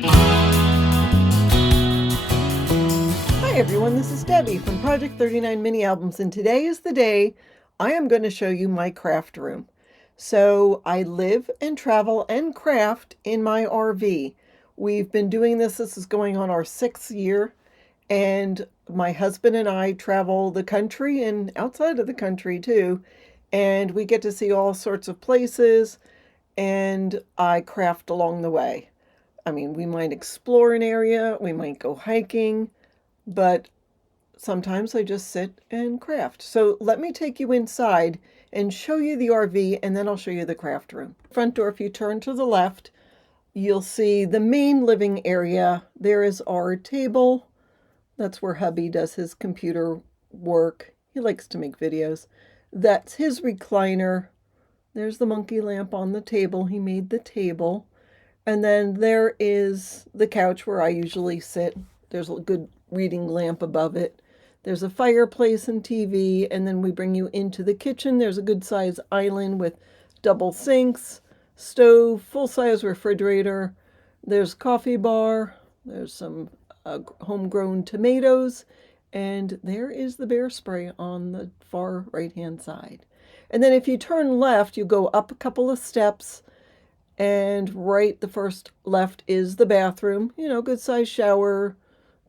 Hi everyone, this is Debbie from Project 39 Mini Albums, and today is the day I am going to show you my craft room. So I live and travel and craft in my RV. We've been doing this is going on our 6th year, and my husband and I travel the country and outside of the country too, and we get to see all sorts of places, and I craft along the way. I mean, we might explore an area, we might go hiking, but sometimes I just sit and craft. So let me take you inside and show you the RV, and then I'll show you the craft room. Front door, if you turn to the left, you'll see the main living area. There is our table. That's where hubby does his computer work. He likes to make videos. That's his recliner. There's the monkey lamp on the table. He made the table. And then there is the couch where I usually sit. There's a good reading lamp above it. There's a fireplace and TV, and then we bring you into the kitchen. There's a good size island with double sinks, stove, full-size refrigerator. There's coffee bar. There's some homegrown tomatoes, and there is the bear spray on the far right-hand side. And then if you turn left, you go up a couple of steps, and right, the first left is the bathroom. You know, good size shower,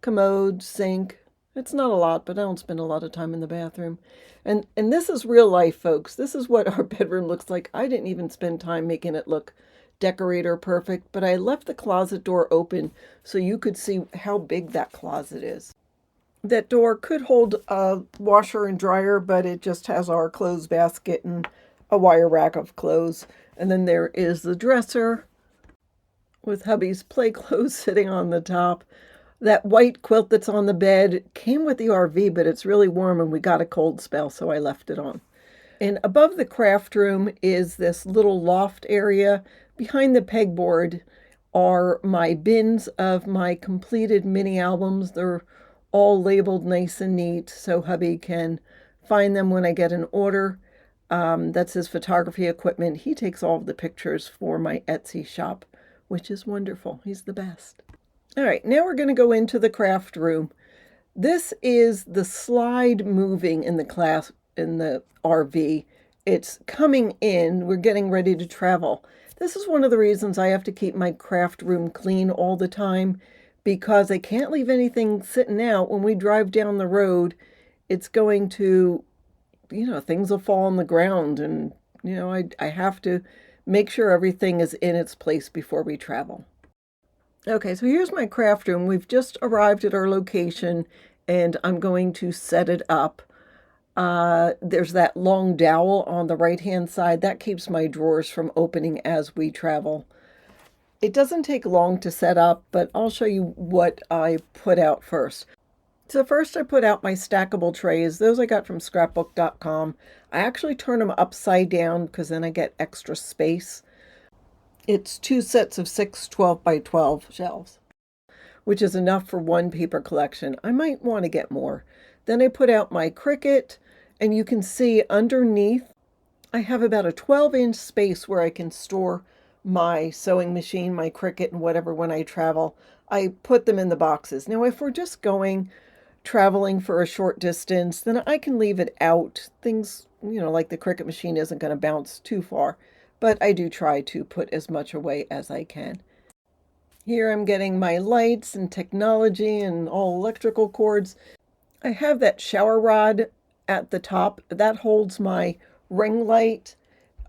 commode, sink. It's not a lot, but I don't spend a lot of time in the bathroom. And this is real life, folks. This is what our bedroom looks like. I didn't even spend time making it look decorator perfect, but I left the closet door open so you could see how big that closet is. That door could hold a washer and dryer, but it just has our clothes basket and a wire rack of clothes. And then there is the dresser with hubby's play clothes sitting on the top. That white quilt that's on the bed came with the RV, but it's really warm and we got a cold spell, so I left it on. And above the craft room is this little loft area. Behind the pegboard are my bins of my completed mini albums. They're all labeled nice and neat so hubby can find them when I get an order. That's his photography equipment. He takes all of the pictures for my Etsy shop, which is wonderful. He's the best. All right, now we're going to go into the craft room. This is the slide moving in the RV. It's coming in. We're getting ready to travel. This is one of the reasons I have to keep my craft room clean all the time, because I can't leave anything sitting out. When we drive down the road, it's going to, things will fall on the ground, and, I have to make sure everything is in its place before we travel. Okay, so here's my craft room. We've just arrived at our location, and I'm going to set it up. There's that long dowel on the right-hand side. That keeps my drawers from opening as we travel. It doesn't take long to set up, but I'll show you what I put out first. So first I put out my stackable trays. Those I got from scrapbook.com. I actually turn them upside down because then I get extra space. It's 2 sets of 6 12 by 12 shelves, which is enough for one paper collection. I might want to get more. Then I put out my Cricut, and you can see underneath I have about a 12-inch space where I can store my sewing machine, my Cricut, and whatever when I travel. I put them in the boxes. Now, if we're just traveling for a short distance, then I can leave it out. Things, like the Cricut machine isn't going to bounce too far. But I do try to put as much away as I can. Here I'm getting my lights and technology and all electrical cords. I have that shower rod at the top. That holds my ring light.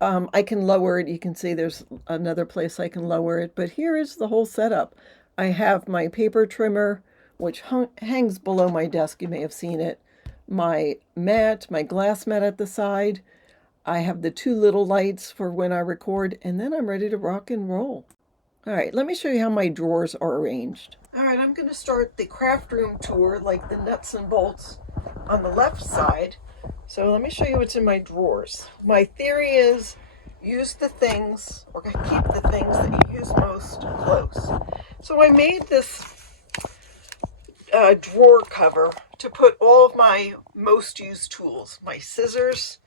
I can lower it. You can see there's another place I can lower it. But here is the whole setup. I have my paper trimmer, which hangs below my desk. You may have seen it. My mat, my glass mat at the side. I have the 2 little lights for when I record, and then I'm ready to rock and roll. All right, let me show you how my drawers are arranged. All right, I'm going to start the craft room tour, like the nuts and bolts, on the left side. So let me show you what's in my drawers. My theory is use the things, or keep the things that you use most close. So I made this drawer cover to put all of my most used tools, my scissors,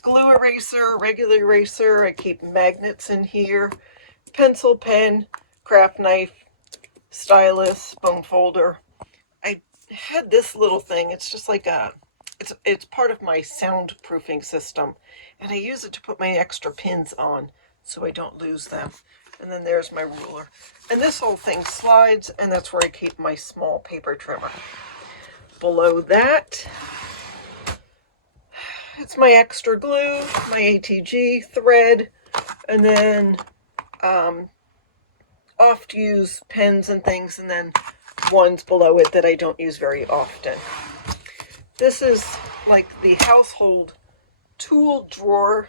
glue eraser, regular eraser. I keep magnets in here, pencil, pen, craft knife, stylus, bone folder. I had this little thing. It's just like it's part of my soundproofing system, and I use it to put my extra pins on so I don't lose them. And then there's my ruler. And this whole thing slides, and that's where I keep my small paper trimmer. Below that, it's my extra glue, my ATG thread, and then oft-use pens and things, and then ones below it that I don't use very often. This is like the household tool drawer.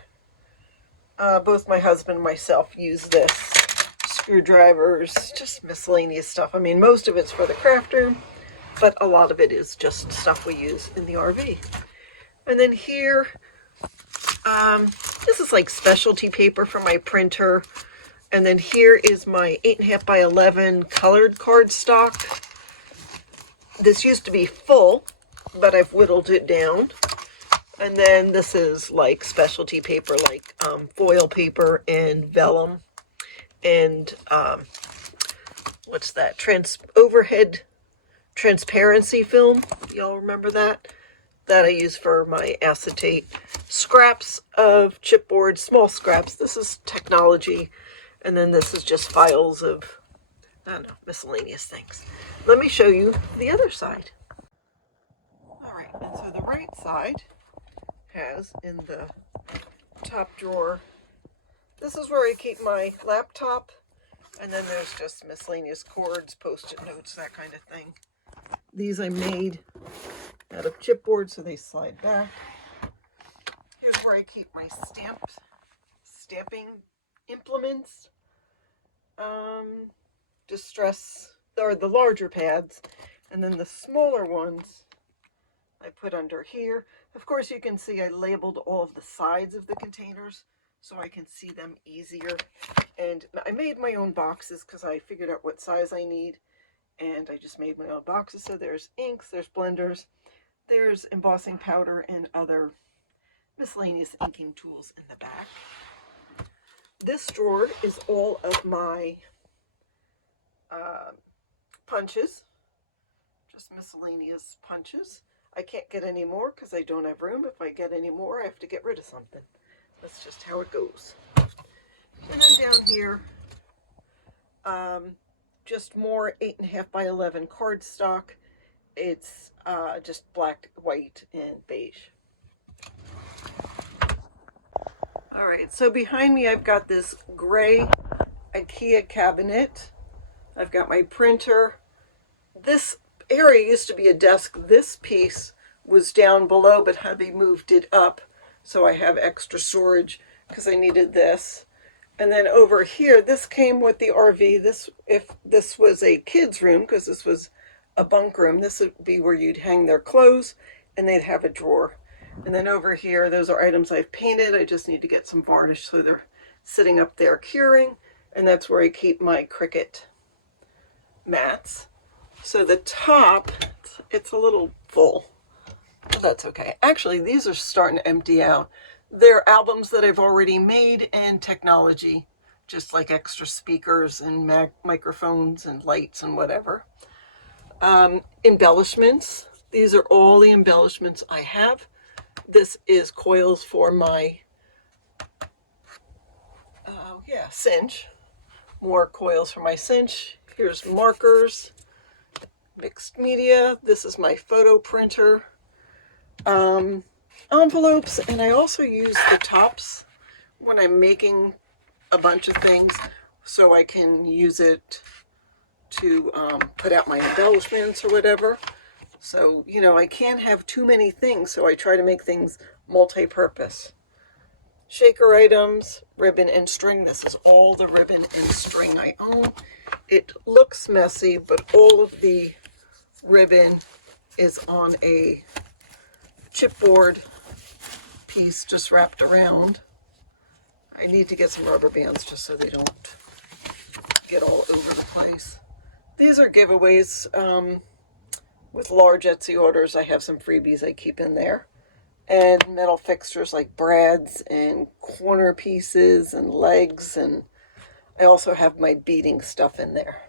Both my husband and myself use this. Screwdrivers, just miscellaneous stuff. I mean, most of it's for the craft room, but a lot of it is just stuff we use in the RV. And then here, this is like specialty paper for my printer. And then here is my 8.5 by 11 colored cardstock. This used to be full, but I've whittled it down. And then this is like specialty paper, like foil paper and vellum and what's that? Overhead transparency film. Y'all remember that? That I use for my acetate. Scraps of chipboard, small scraps. This is technology. And then this is just files of, I don't know, miscellaneous things. Let me show you the other side. All right, and so the right side has in the top drawer, this is where I keep my laptop, and then there's just miscellaneous cords, post-it notes, that kind of thing. These I made out of chipboard, so they slide back. Here's where I keep my stamping implements, distress, or the larger pads, and then the smaller ones I put under here. Of course, you can see I labeled all of the sides of the containers so I can see them easier. And I made my own boxes because I figured out what size I need, and I just made my own boxes. So there's inks, there's blenders, there's embossing powder, and other miscellaneous inking tools in the back. This drawer is all of my punches, just miscellaneous punches. I can't get any more because I don't have room. If I get any more, I have to get rid of something. That's just how it goes. And then down here, just more 8.5 by 11 cardstock. It's just black, white, and beige. All right, so behind me I've got this gray IKEA cabinet. I've got my printer. This area used to be a desk. This piece was down below, but hubby moved it up, so I have extra storage because I needed this. And then over here, this came with the RV. If this was a kid's room, because this was a bunk room, this would be where you'd hang their clothes, and they'd have a drawer. And then over here, those are items I've painted. I just need to get some varnish so they're sitting up there curing. And that's where I keep my Cricut mats. So the top, it's a little full, but that's okay. Actually, these are starting to empty out. They're albums that I've already made and technology, just like extra speakers and microphones and lights and whatever. Embellishments. These are all the embellishments I have. This is coils for my, cinch. More coils for my cinch. Here's markers, mixed media. This is my photo printer. Envelopes, and I also use the tops when I'm making a bunch of things so I can use it to put out my embellishments or whatever. So, I can't have too many things, so I try to make things multi-purpose. Shaker items, ribbon and string. This is all the ribbon and string I own. It looks messy, but all of the ribbon is on a chipboard piece just wrapped around. I need to get some rubber bands just so they don't get all over the place. These are giveaways. With large Etsy orders, I have some freebies I keep in there. And metal fixtures like brads and corner pieces and legs and I also have my beading stuff in there.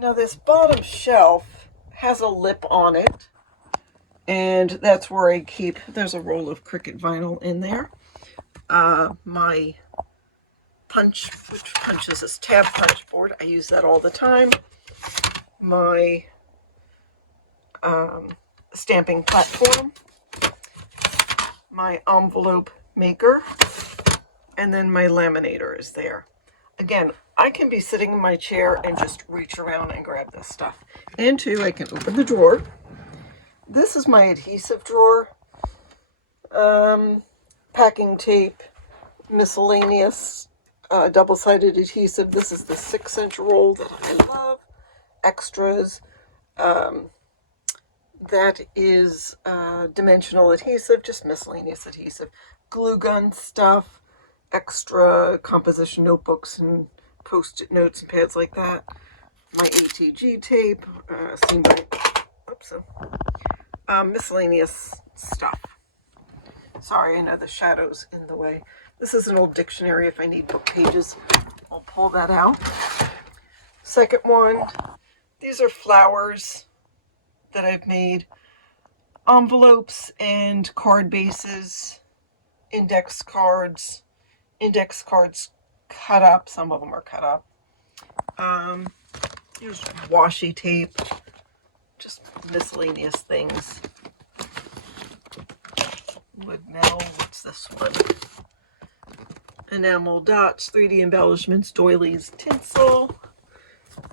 Now this bottom shelf has a lip on it, and that's where I keep, there's a roll of Cricut vinyl in there. My punch, which punches this tab punch board, I use that all the time. My stamping platform, my envelope maker, and then my laminator is there. Again, I can be sitting in my chair and just reach around and grab this stuff. And two, I can open the drawer. This is my adhesive drawer. Packing tape, miscellaneous double-sided adhesive. This is the 6-inch roll that I love. Extras. That is dimensional adhesive, just miscellaneous adhesive. Glue gun stuff, extra composition notebooks and post-it notes and pads like that. My ATG tape, seen by, oops, miscellaneous stuff. Sorry, I know the shadow's in the way. This is an old dictionary. If I need book pages, I'll pull that out. Second one, these are flowers that I've made. Envelopes and card bases, index cards cut up. Some of them are cut up. Here's washi tape, just miscellaneous things. Wood metal, what's this one? Enamel dots, 3D embellishments, doilies, tinsel,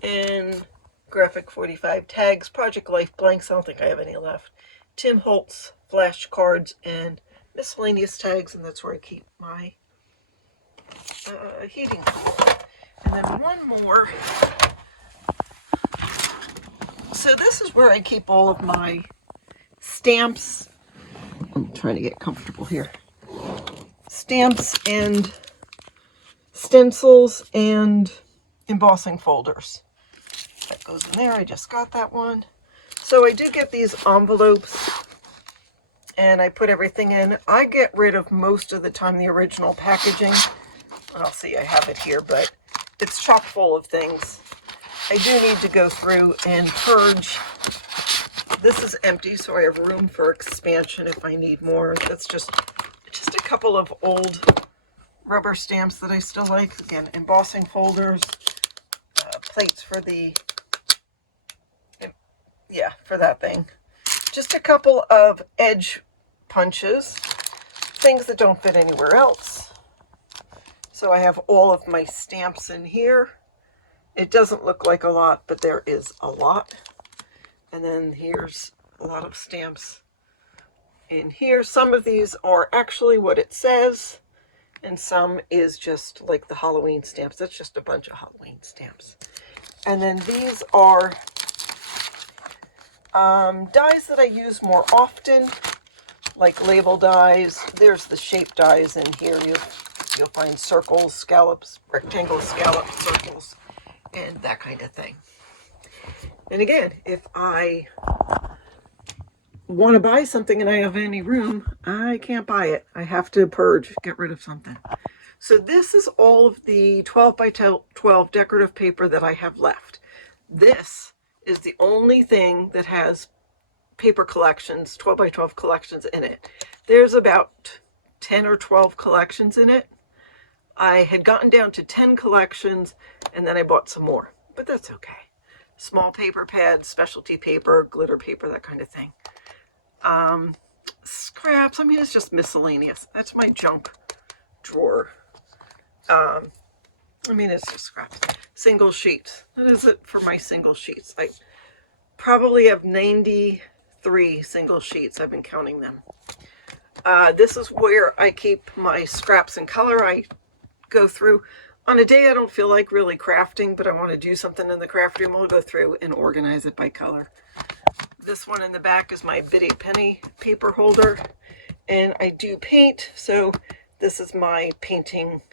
and graphic 45 tags, Project Life blanks. I don't think I have any left. Tim Holtz flash cards and miscellaneous tags, and that's where I keep my heating tool. And then one more. So this is where I keep all of my stamps. I'm trying to get comfortable here. Stamps and stencils and embossing folders. That goes in there. I just got that one. So I do get these envelopes and I put everything in. I get rid of most of the time the original packaging. I'll see, I have it here, but it's chock full of things. I do need to go through and purge. This is empty, so I have room for expansion if I need more. That's just a couple of old rubber stamps that I still like. Again, embossing folders, plates for the, yeah, for that thing. Just a couple of edge punches, things that don't fit anywhere else. So I have all of my stamps in here. It doesn't look like a lot, but there is a lot. And then here's a lot of stamps in here. Some of these are actually what it says, and some is just like the Halloween stamps. That's just a bunch of Halloween stamps. And then these are dies that I use more often, like label dies. There's the shape dies in here. You'll find circles, scallops, rectangles, scallops, circles, and that kind of thing. And again, if I want to buy something and I have any room, I can't buy it. I have to purge, get rid of something. So this is all of the 12 by 12 decorative paper that I have left. This is the only thing that has paper collections, 12 by 12 collections in it. There's about 10 or 12 collections in it. I had gotten down to 10 collections and then I bought some more, but that's okay. Small paper pads, specialty paper, glitter paper, that kind of thing. Scraps, I mean, it's just miscellaneous. That's my junk drawer. I mean, it's just scraps. Single sheets. That is it for my single sheets. I probably have 93 single sheets. I've been counting them. This is where I keep my scraps and color. I go through. On a day I don't feel like really crafting, but I want to do something in the craft room, I'll go through and organize it by color. This one in the back is my Bitty Penny paper holder, and I do paint, so this is my painting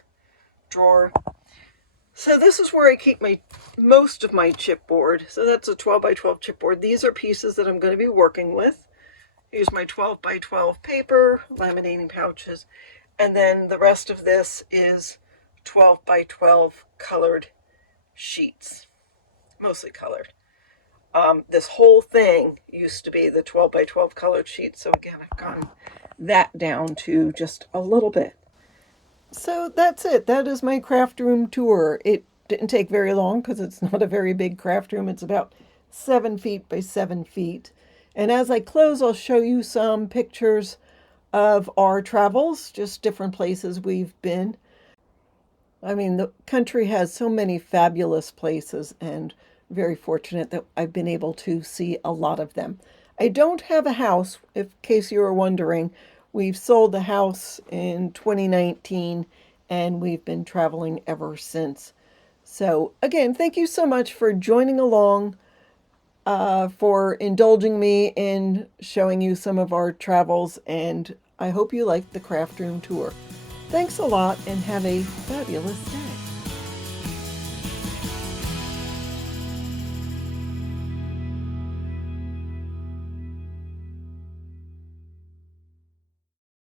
drawer. So this is where I keep most of my chipboard. So that's a 12 by 12 chipboard. These are pieces that I'm going to be working with. Here's my 12 by 12 paper, laminating pouches, and then the rest of this is 12 by 12 colored sheets, mostly colored. This whole thing used to be the 12 by 12 colored sheets. So again, I've gotten that down to just a little bit. So that's it. That is my craft room tour. It didn't take very long because it's not a very big craft room. It's about 7 feet by 7 feet. And as I close, I'll show you some pictures of our travels, just different places we've been. I mean, the country has so many fabulous places, and very fortunate that I've been able to see a lot of them. I don't have a house, in case you were wondering. We've sold the house in 2019, and we've been traveling ever since. So, again, thank you so much for joining along, for indulging me in showing you some of our travels, and I hope you liked the craft room tour. Thanks a lot and have a fabulous day.